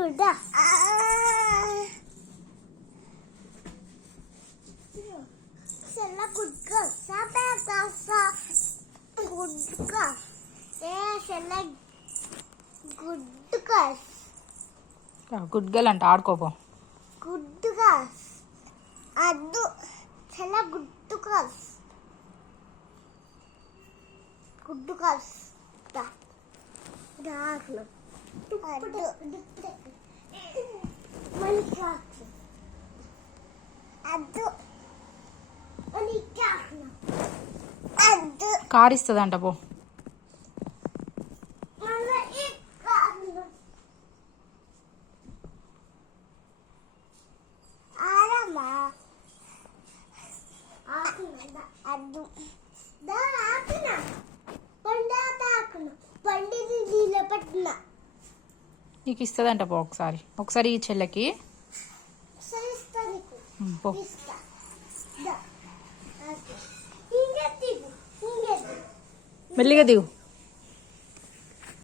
ముద్దా చెల్ల గుడ్గా సాపేస్తా గుడ్గా ఏ చెల్ల గుడ్గా గుడ్గల్ అంట ఆడుకోపో గుడ్డుగా అద్దు చెల్ల గుడ్డుగా గుడ్డుగా దారులు అద్దు మళ్ళీ అద్దు అద్దు కారిస్తుందంట పో అద్దు పండిది నీళ్ళు పెట్టిన నీకు ఇస్తుందంట పో ఒకసారి ఈ చెల్లెకి పో మెల్లిగా దిగు